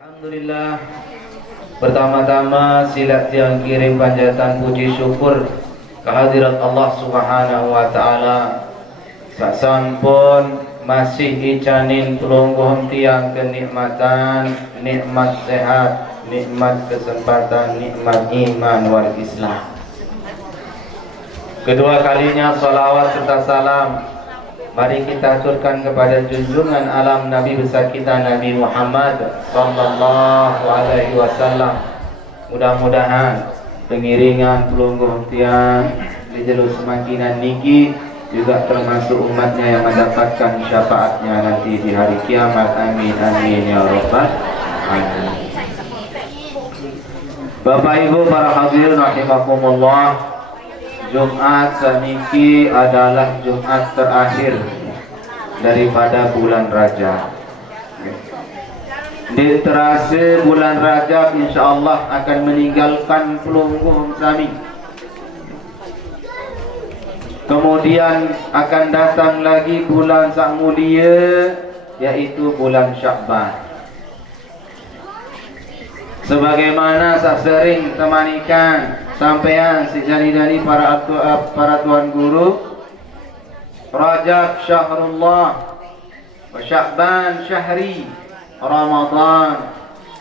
Alhamdulillah. Pertama-tama silat yang kirim panjatan puji syukur kehadirat Allah Subhanahu wa taala. Sasampun masih icanin pelungguh tiang kenikmatan, nikmat sehat, nikmat kesempatan, nikmat iman wal Islam. Kedua kalinya salawat serta salam mari kita aturkan kepada junjungan alam Nabi besar kita Nabi Muhammad sallallahu alaihi wasallam. Mudah-mudahan pengiringan pelungguh tiang di jalur semakinan niki juga termasuk umatnya yang mendapatkan syafaatnya nanti di hari kiamat. Amin amin ya rabbal alamin. Bapak Ibu para hadirin rahimakumullah, Jumat saniki adalah Jumat terakhir daripada bulan Rajab. Di terasa bulan Rajab insyaallah akan meninggalkan pelungguh kami. Kemudian akan datang lagi bulan sang mulia, yaitu bulan Sya'ban. Sebagaimana saya sering temanikan sampean si jani-jani para tuan guru, Rajab syahrullah wa Sya'ban syahri, Ramadan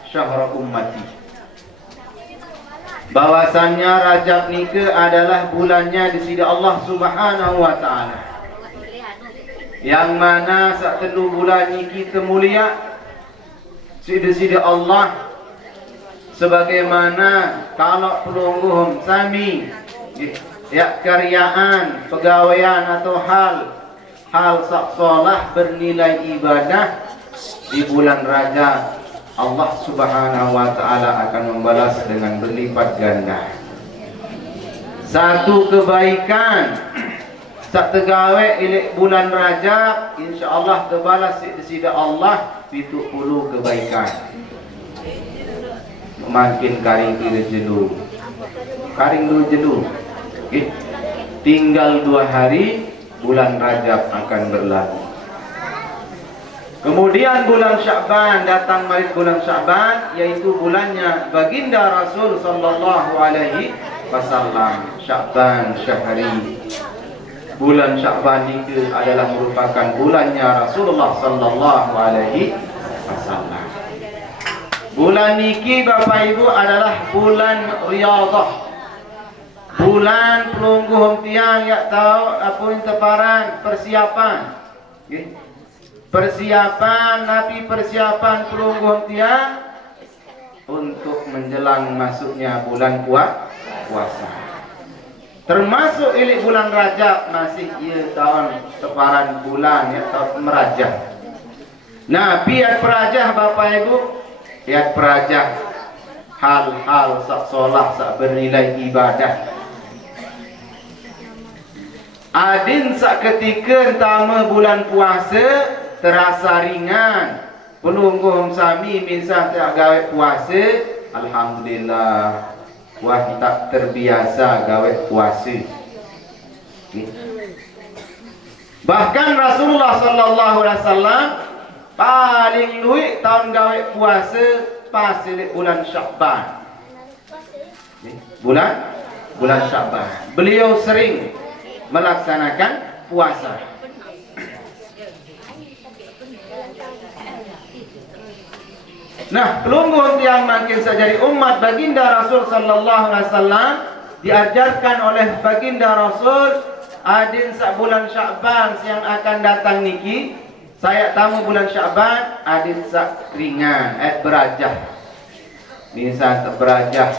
syahr ummati. Bahwasannya Rajab nike adalah bulannya di sisi Allah Subhanahu wa taala. Yang mana sak telu bulan niki temulia di sisi Allah. Sebagaimana kalau pelungguh sami ya karyaan, pegawaian atau hal sak solah bernilai ibadah di bulan Rajab, Allah Subhanahu wa taala akan membalas dengan berlipat ganda. Satu kebaikan sak tegawe ilik bulan Rajab, insyaallah terbalas di sisi Allah 70 kebaikan. Makin karing kira jelu, karing dulu jelu. Tinggal 2 hari bulan Rajab akan berlalu. Kemudian bulan Sya'ban datang, mari bulan Sya'ban, yaitu bulannya baginda Rasul sallallahu alaihi wasallam. Sya'ban syahri. Bulan Sya'ban itu adalah merupakan bulannya Rasulullah sallallahu alaihi wasallam. Bulan niki Bapak Ibu adalah bulan riyadhah. Bulan pelungguh tiang yang tahu apa teparan persiapan. Persiapan Nabi, persiapan pelungguh tiang untuk menjelang masuknya bulan puasa. Termasuk ilik bulan Rajab masih tahun teparan bulan ya tahun merajah. Nah, biar perajah Bapak Ibu, biar perajah hal-hal sak solah sak bernilai ibadah. Adin sak ketika pertama bulan puasa terasa ringan, pelungguh sami misal tak gawe puasa, alhamdulillah wah tak terbiasa gawe puasa. Bahkan Rasulullah sallallahu alaihi wasallam paling luik tahun gawe puasa pas bulan Sya'ban. Bulan Sya'ban. Beliau sering melaksanakan puasa. Nah, pelungguh yang makin sejadi umat baginda Rasul sallallahu alaihi wasallam diajarkan oleh baginda Rasul adin sak bulan Sya'ban yang akan datang niki. Saya tamu bulan Sya'ban adin sak ringan, berajah. Misal berajah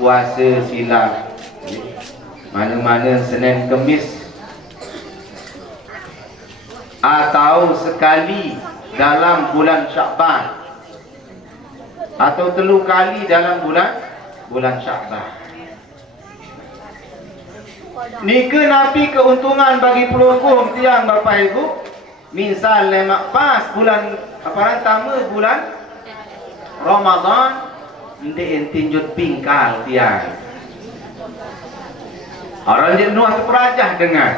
puasa silam. Mana-mana Senin Kemis atau sekali dalam bulan Sya'ban atau 3 kali dalam bulan Sya'ban. Nika napi keuntungan bagi pelungkuh tiang Bapak Ibu. Misal lemak pas bulan pertama bulan Ramadan nanti tinjut pingkal tiang. Orang jenuah terperajah dengan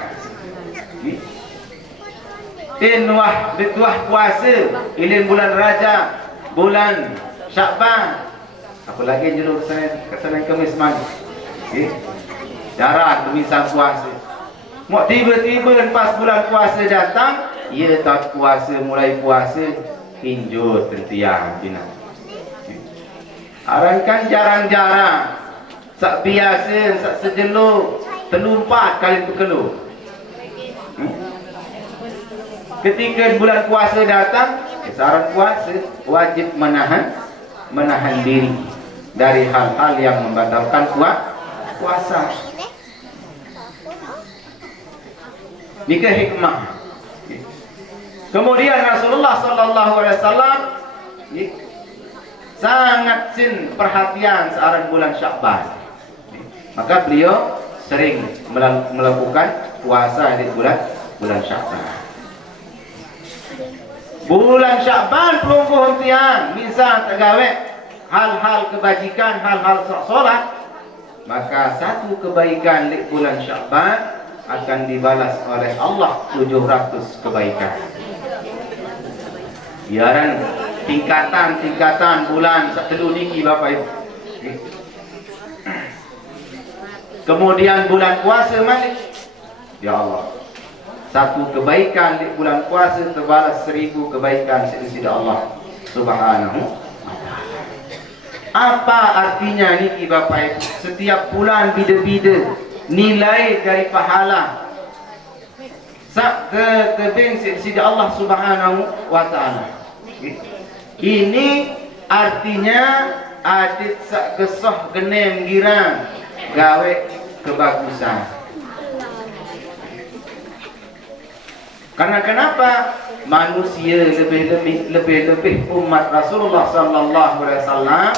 Nuah betuah puasa ilin bulan Rajab, bulan Syakban. Apa lagi judul kesana Khamis mandi. Darah misal puasa. Mau tiba-tiba pas bulan puasa datang, ia tak puasa mulai puasa tinjut tentiang bina. Arang kan jarang-jarang. Sak biasa, sak sejeluk, telumpat kali berkeluh. Ketika bulan puasa datang, saran puasa wajib menahan diri dari hal-hal yang membatalkan puasa. Nikah hikmah. Kemudian Rasulullah sallallahu alaihi wasallam sangat perhatian searan bulan Syakban. Maka beliau sering melakukan puasa di bulan Syakban. Bulan Syakban pelungkuh tiang misal tergawe hal-hal kebajikan, hal-hal solat, maka satu kebaikan di bulan Syakban akan dibalas oleh Allah 700 kebaikan. Biaran tingkatan bulan satu niki Bapak Ibu. Kemudian bulan puasa malik. Ya Allah. Satu kebaikan di bulan puasa terbalas 1000 kebaikan di sisi Allah Subhanahu wa taala. Apa artinya niki Bapak Ibu? Setiap bulan bida-bida nilai dari pahala sak tebing di sisi Allah Subhanahu wa taala. Ini artinya adit sak gesoh genem girang gawe kebagusan. Karena kenapa? Manusia lebih umat Rasulullah sallallahu alaihi wasallam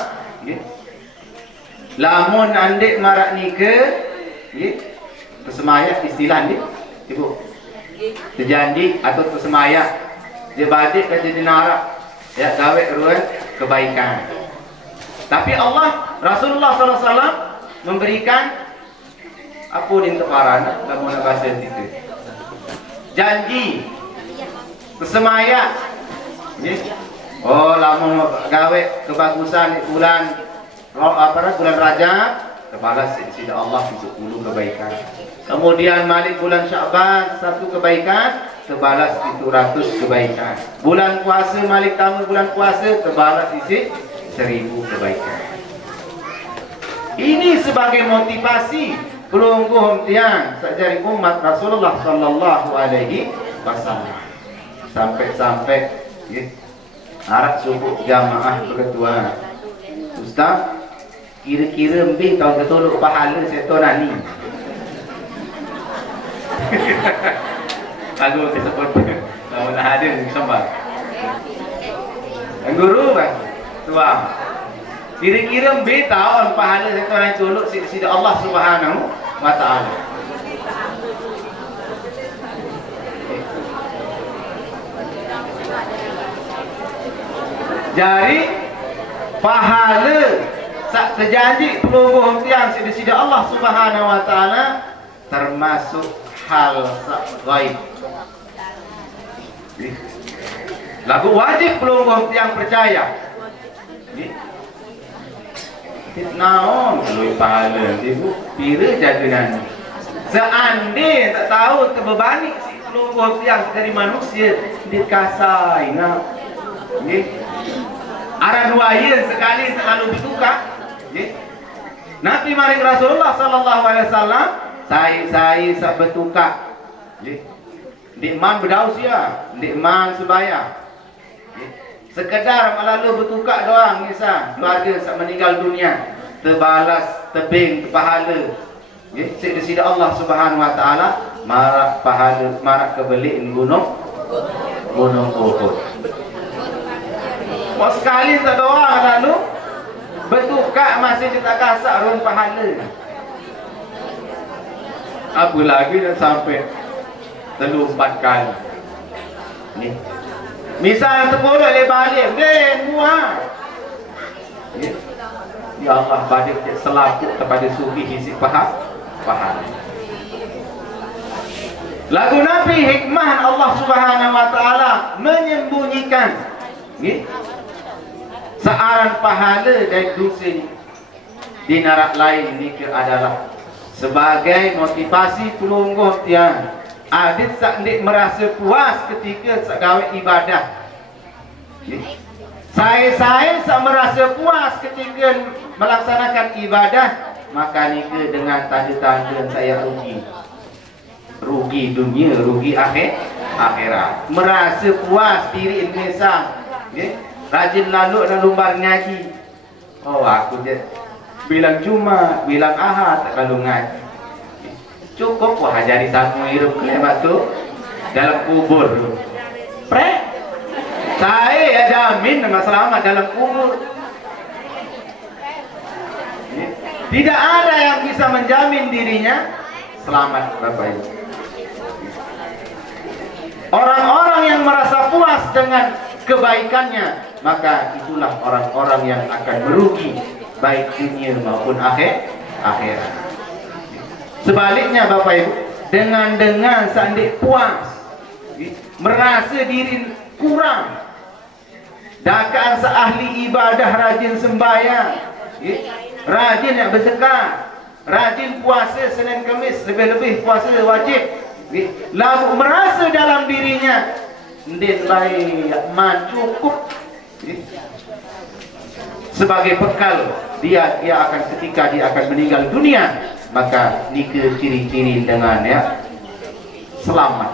lamun andek marak nika tersemayat istilah ni Ibu terjanji atau tersemayat dia badik ke jadi narak ya gawe ruan kebaikan. Tapi Allah Rasulullah sallallahu alaihi wasallam memberikan apa ni untuk parana lamun bahasa itu janji bersemayat lama gawe kebagusan di bulan bulan Rajab terbalas di Allah 70 kebaikan. Kemudian malik bulan Syakban satu kebaikan terbalas 700 kebaikan. Bulan puasa malik tamu bulan puasa terbalas isi 1000 kebaikan. Ini sebagai motivasi pelungkuh tiang sajari umat Rasulullah sallallahu alaihi wasallam. Sampai harap subuh jamaah berketua. Ustaz, kira-kira mbih tahun ketolok pahala seton ni. Lagu disebut lamun hadir sembah. Guru kan tua. Kira-kira mbih tahun pahala seton yang tolok sisi Allah Subhanahu wa taala. Jadi pahala sak terjanji pelungguh tiang sidi-sidi Allah Subhanahu wa taala termasuk hal sak gaib. Lagu wajib pelungguh tiang percaya. Naon kalau pahala ibu pira jaganan. Seandainya tak tahu terbebani si pelungguh tiang dari manusia dikasai nak. Arah waya sekali selalu bertukar. Nabi Malik Rasulullah sallallahu alaihi wasallam saya sak bertukar. Dikman berdaus ya, dikman sebaya. Sekedar malalu bertukar doang misal keluarga sak meninggal dunia terbalas tebing pahala. Sida Allah Subhanahu wa taala marak pahala marak kebelik gunung Uhud. Mau sekali tak doa lalu bertukar masih kita kasak run pahala. Apa lagi dah sampai 3-4 kali. Ni. Misal 10 le balik, muat. Ya Allah, balik selaput kepada sufi isi faham. Lagu Nabi hikmah Allah Subhanahu wa taala menyembunyikan searan pahala dari dosa di narak lain ni adalah sebagai motivasi pelungguh tiang adit sakdik merasa puas ketika gawe ibadah. Saya merasa puas ketika melaksanakan ibadah, maka nika dengan tanda-tanda saya rugi dunia, rugi akhirat. Merasa puas diri Indonesia, rajin lalu dan lumbar ngaji. Oh, aku je bilang Jumat, bilang Ahad tak lalu ngaji. Cukup wah jadi satu hidup kelebat tu dalam kubur. Saya jamin dengan selamat dalam kubur. Tidak ada yang bisa menjamin dirinya selamat, Bapak Ibu. Orang-orang yang merasa puas dengan kebaikannya, maka itulah orang-orang yang akan merugi baik dunia maupun akhirat. Sebaliknya Bapak Ibu, dengan sandik puas, merasa diri kurang, dakaan seahli ibadah, rajin sembahyang, rajin yang berzakat, rajin puasa Senin Kamis, lebih-lebih puasa wajib, lalu merasa dalam dirinya ndin baik man cukup sebagai bekal dia akan ketika dia akan meninggal dunia, maka nika ciri-ciri dengan selamat.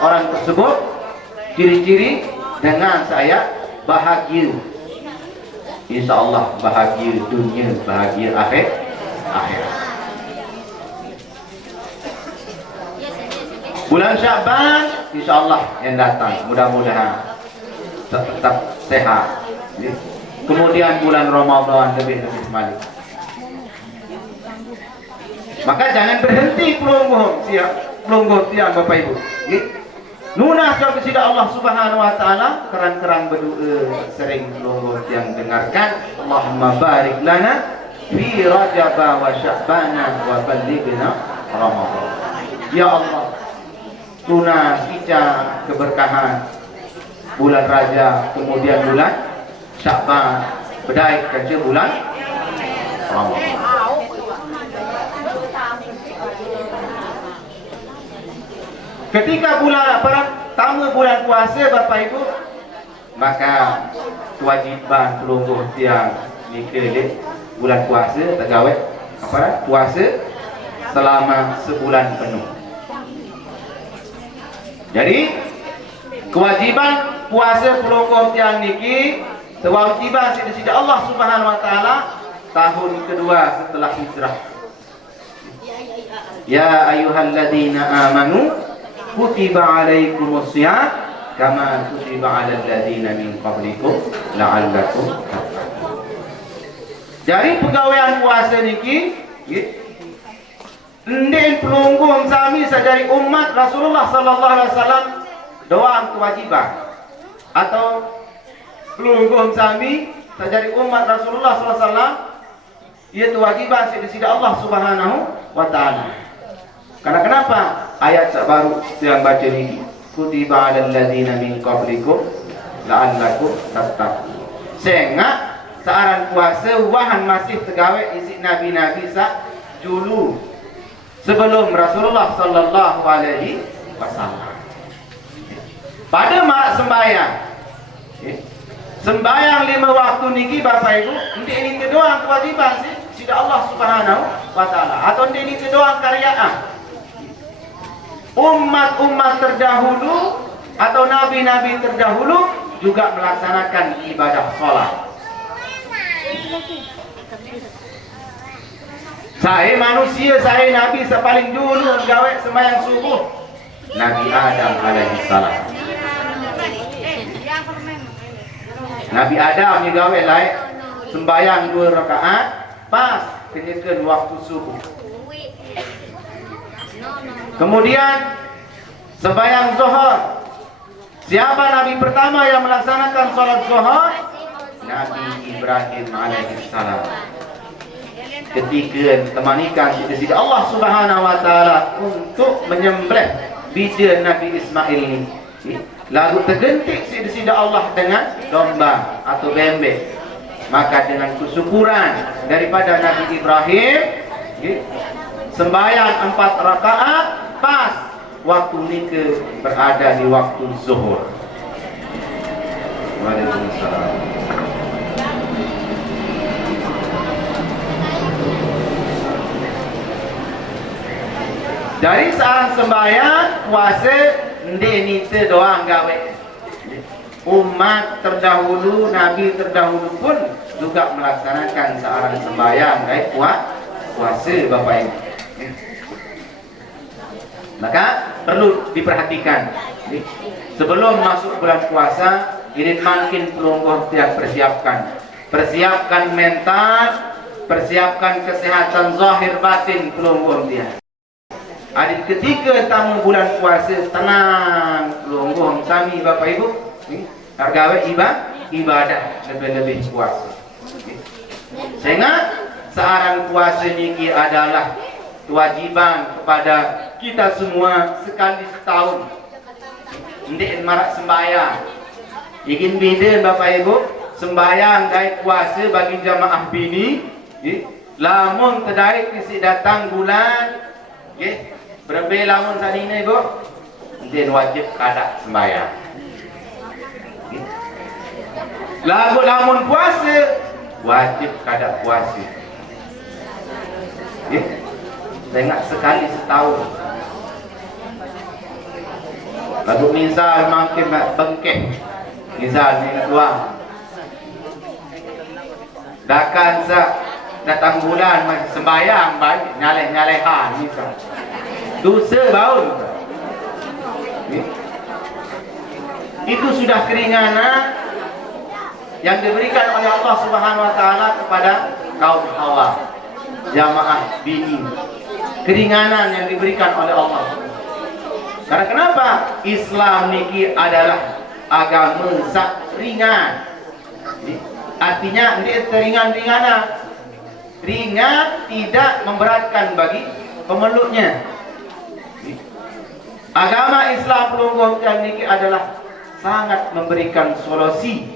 Orang tersebut ciri-ciri dengan saya bahagia, insyaallah bahagia dunia, bahagia akhirat. Bulan Syaban insyaallah yang datang mudah-mudahan tetap sehat. Kemudian bulan Ramadan lebih balik. Maka jangan berhenti pelungguh tiang Bapak Ibu. Nunah kepada Allah Subhanahu wa taala, kerang-kerang berdoa sering pelungguh tiang dengarkan. Allahumma barik lana fi Rajab wa Sya'ban wa ballighna Ramadan. Ya Allah, tunas ijah keberkahan bulan Rajab, kemudian bulan Sya'ban, bedai kerja bulan Ramadan. Ketika pertama bulan puasa Bapak Ibu, maka kewajiban pelungguh tiang nikah bulan puasa tergawet puasa selama sebulan penuh. Jadi kewajiban puasa pelungguh tiang niki kewajiban sida Allah Subhanahu wa taala tahun kedua setelah hijrah. Ya ayyuhalladzina amanu kutiba alaikumus syiyam kama kutiba alal ladzina min qablikum la'allakum tattaqun. Jadi pegawaian puasa niki ndin pelungguh sami sajari umat Rasulullah sallallahu alaihi wasallam doang kewajiban, atau pelungguh sami sajari umat Rasulullah sallallahu alaihi wasallam ieu kewajiban sida Allah Subhanahu wa taala. Karena kenapa? Ayat baru yang baca ini, kutiba 'alal ladzina min qablikum la'allakum tattaqun. Sehingga searan puasa wahan masih tegawe isi nabi-nabi sak dulu sebelum Rasulullah sallallahu alaihi wasallam. Pada marak sembahyang, sembahyang 5 waktu niki Bapak Ibu, ini kedua kewajiban sida Allah Subhanahu wa taala, atau ini kedua karyaan umat-umat terdahulu atau nabi-nabi terdahulu juga melaksanakan ibadah sholat. Saya manusia, saya nabi sepaling dulu gawe sembahyang subuh Nabi Adam alaihi salam. Nabi Adam juga gawe sembahyang 2 rakaat pas kenyeken waktu subuh. Kemudian sembahyang zuhur. Siapa nabi pertama yang melaksanakan sholat zuhur? Nabi Ibrahim alaihissalam. Ketika temanikan sida Allah Subhanahu wa taala untuk menyembelih bida Nabi Ismail ini, lalu tergentik sida Allah dengan domba atau bebek. Maka dengan kesyukuran daripada Nabi Ibrahim, sembahyang 4 rakaat pas waktu nikah berada di waktu zuhur. Waalaikumsalam. Dari saat sembahyang puasa ndek doang gawe. Umat terdahulu, Nabi terdahulu pun juga melaksanakan searang sembahyang puasa Bapak Ibu. Maka perlu diperhatikan. Sebelum masuk bulan puasa, ini makin pelungguh tiap persiapkan mental, persiapkan kesehatan zahir batin pelungguh dia. Adik ketika tamu bulan puasa tenang pelungguh kami Bapak Ibu. Hargawe ibadah lebih puasa. Sehingga searang puasa ini adalah kewajiban kepada kita semua sekali setahun. Ndek marak sembahyang. Ingin beda Bapak Ibu, sembahyang dan puasa bagi jamaah bini, lamun terdai kisi datang bulan, berapa lamun saat ini Ibu, ndek wajib kada sembahyang. Lamun puasa wajib kada puasa. Tengok sekali setahun. Lalu misal makin nak bengkek, misal ni nak tuang. Dakan datang bulan masih sembahyang baik nyaleh-nyalehan misal. Dosa baun. Itu sudah keringanan yang diberikan oleh Allah Subhanahu wa taala kepada kaum Hawa, jamaah bini. Keringanan yang diberikan oleh Allah. Karena kenapa? Islam niki adalah agama sak ringan. Artinya dia teringan-ringanan. Ringan tidak memberatkan bagi pemeluknya. Agama Islam pelungguh niki adalah sangat memberikan solusi,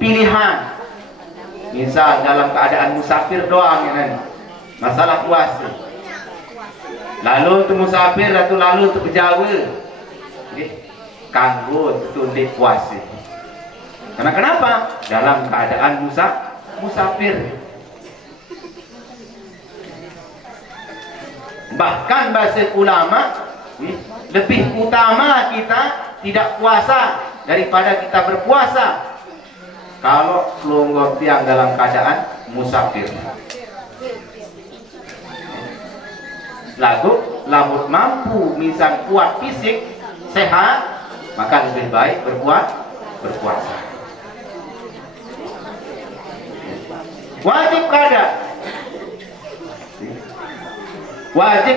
pilihan. Misal dalam keadaan musafir doang kan, masalah puasa. Lalu tu musafir atau lalu tu pejawa, kanggo tundik puasa. Karena kenapa? Dalam keadaan musafir. Bahkan bahasa ulama, lebih utama kita tidak puasa daripada kita berpuasa kalau pelungguh tiang dalam keadaan musafir. Lalu lamun mampu misal kuat fisik sehat, maka lebih baik berpuasa. Wajib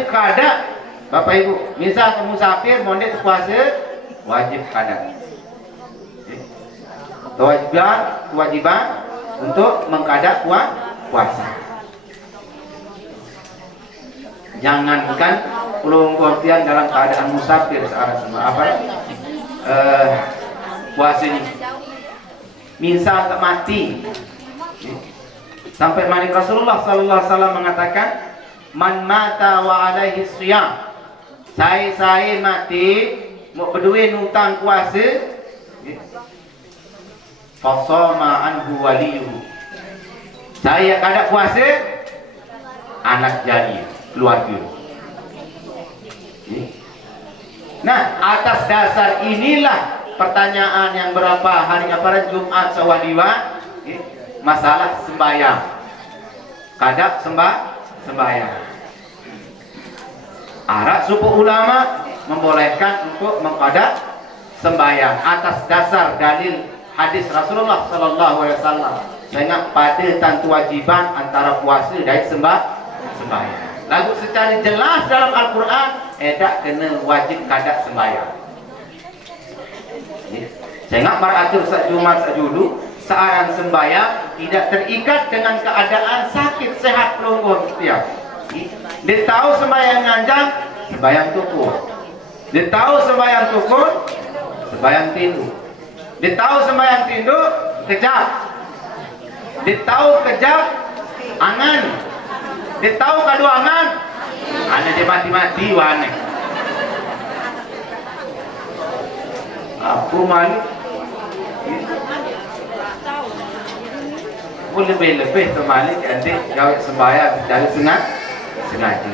kada Bapak Ibu, misal musafir mondek puasa wajib kada. Kewajiban untuk mengkada puasa. Jangankan pelungguh tiang dalam keadaan musafir searah semua puasa ini. Misal tak mati. Sampai mani Rasulullah sallallahu alaihi wasallam mengatakan, "Man mata wa alaihi shiyam." Saya mati mau berdua hutang puasa. Fasama anhu waliyuhu. Saya kada puasa, anak jadi keluarga. Nah, atas dasar inilah pertanyaan yang berapa hari Jumat sawaliwa, masalah sembahyang. Kada sembahyang. Arak suku ulama membolehkan untuk mengqada sembahyang atas dasar dalil hadis Rasulullah sallallahu alaihi wasallam. sangat pada tantu wajiban antara puasa dan sembahyang. Lagu secara jelas dalam Al-Quran tak kena wajib kadak sembahyang. Sangat maratur sak Jumat sak julu searang sembahyang tidak terikat dengan keadaan sakit sehat pelunggur setiap. Dia tahu sembahyang nganjang, sembahyang tukur. Dia tahu sembahyang tukur, sembahyang tindu. Dia tahu sembahyang tindu, kejap. Dia tahu kejap, angan. Dia tahu kadu angan, anak dia mati-mati wane. Aku malu. Aku lebih-lebih terbalik nanti jawab sembahyang dari sengaja.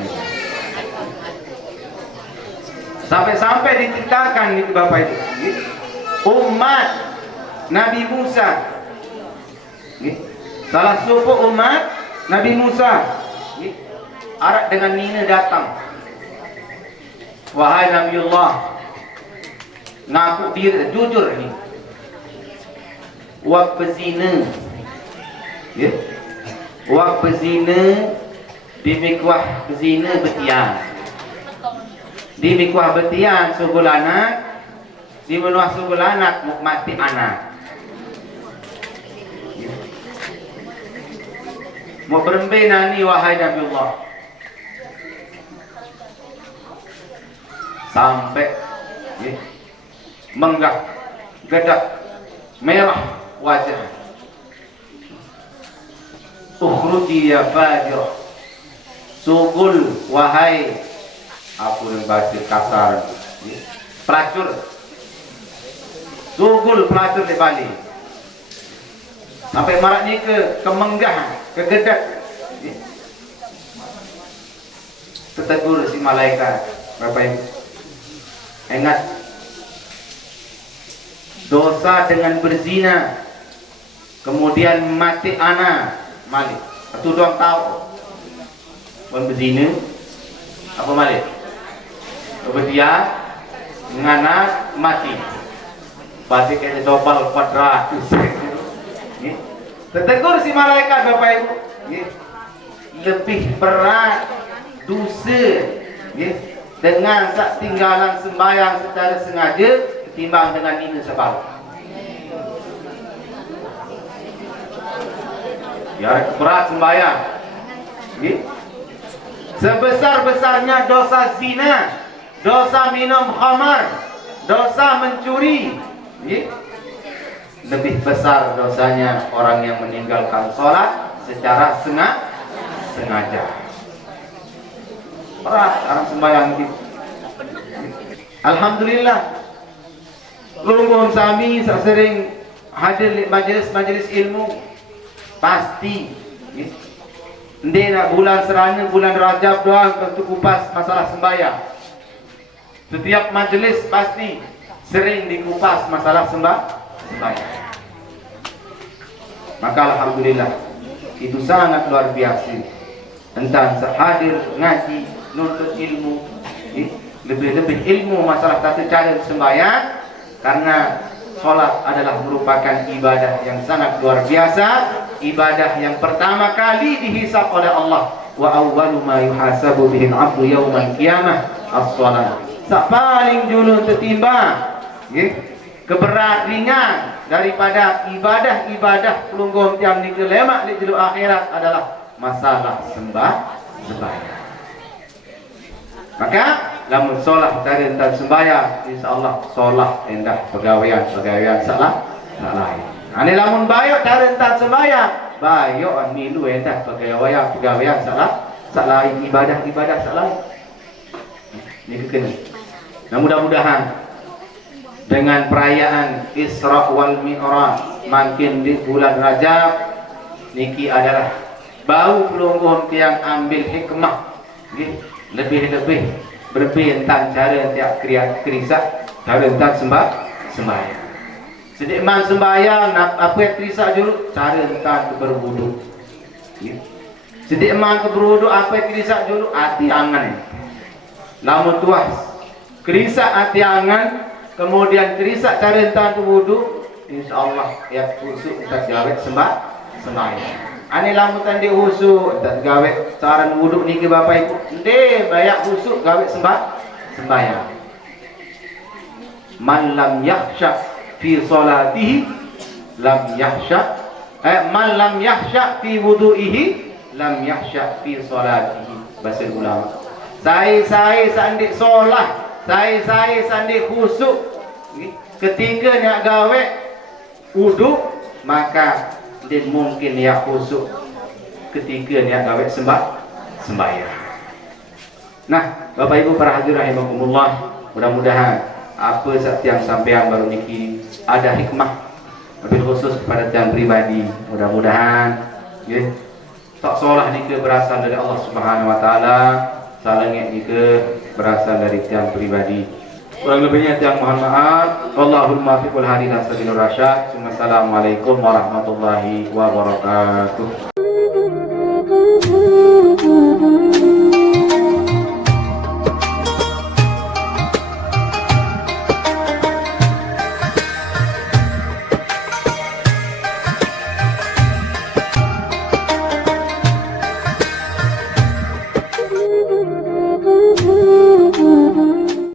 Sampai-sampai diceritakan itu Bapak itu, umat Nabi Musa, salah satu umat Nabi Musa, arak dengan Nina datang, wahai Nabiullah, ngaku diri jujur ni, wak bezina, wak bezina di mikwah bezina betian. Di mikwah betian sugul anak, di menuah sugul anak mukmati anak. Mau berembe nani wahai Nabiullah, sampai menggak gedak merah wajah. Ukhruji ya fajir, sugul wahai, aku yang bahasa kasar, pelacur, sugul pelacur di Bali. Sampai marak ni ke menggah, ke gedak. Tetegur si malaikat, Bapak Ibu. Ingat, dosa dengan berzina, kemudian mati anak, malik. Itu doang tahu. Berzina, apa malik? Kemudian nganak mati. Pasti kena dobal 400. Tetegur si malaikat Bapak Ibu, lebih berat dosa dengan sak tinggalan sembahyang secara sengaja ketimbang dengan ini sebab. Ya, berat sembahyang. Sebesar-besarnya dosa zina, dosa minum khamar, dosa mencuri, lebih besar dosanya orang yang meninggalkan sholat secara sengaja. Berat orang sembahyang gitu. Alhamdulillah, lungguh sami sering hadir majelis ilmu, pasti ndena bulan serana bulan Rajab doang untuk kupas masalah sembahyang. Setiap majelis pasti sering dikupas masalah sembahyang. Maka alhamdulillah itu sangat luar biasa. Entah hadir ngaji, nuntut ilmu, lebih-lebih ilmu masalah tata cara sembahyang, karena solat adalah merupakan ibadah yang sangat luar biasa, ibadah yang pertama kali dihisab oleh Allah. Wa awwalu ma yuhasabu bihi al-'abdu yaumal qiyamah as-shalah. Sak paling dulu tertimbang keberat ringan daripada ibadah-ibadah pelunggum tiang di kelemak di jelu akhirat adalah masalah sembahyang. Maka lamun solat dari entar sembahyang, insyaallah solat endah pegawaian salah. Ane lamun bayo dari entar sembahyang, bayo milu endah pegawaian salah ibadah salah. Ini kena. Nah, mudah-mudahan dengan perayaan Isra wal Mi'raj makin di bulan Rajab niki adalah bau pelungguh tiang ambil hikmah, lebih-lebih berbintang cara tiap krisak cara entah sembahyang. Sedik man sembahyang apa krisak dulu cara entah berwudu. Sedik man berwudu apa krisak dulu hati angan. Lamun tuas krisak hati angan, kemudian krisak cara entah wudu, insyaallah ya kusuk kita jawab sembahyang. sembahyang. Ane lambutan dia husuk, tak gawe cara wuduk ni ke bapa ibu. Ende bayak husuk gawe sembahyang. Man lam yakhsha fi salatihi lam yakhsha man lam yakhsha fi wudu'ihi lam yakhsha fi salatihi. Bahasa ulama. Saya sandik solat, saya sandik husuk. Ketika nak gawe wuduk, maka dia mungkin dia khusyuk ketika dia gawe sembahyang. Nah, Bapak Ibu para hadirin rahimakumullah, mudah-mudahan apa yang sampean baru niki ada hikmah lebih khusus kepada tiang pribadi. Mudah-mudahan ya, tak salah niki berasal dari Allah Subhanahu wa taala, salangnya niki berasal dari tiang pribadi. Kurang lebihnya tiang mohon maaf. Wallahul muwaffiq wal hadi ila sabilir rasyad. Wassalamualaikum warahmatullahi wabarakatuh.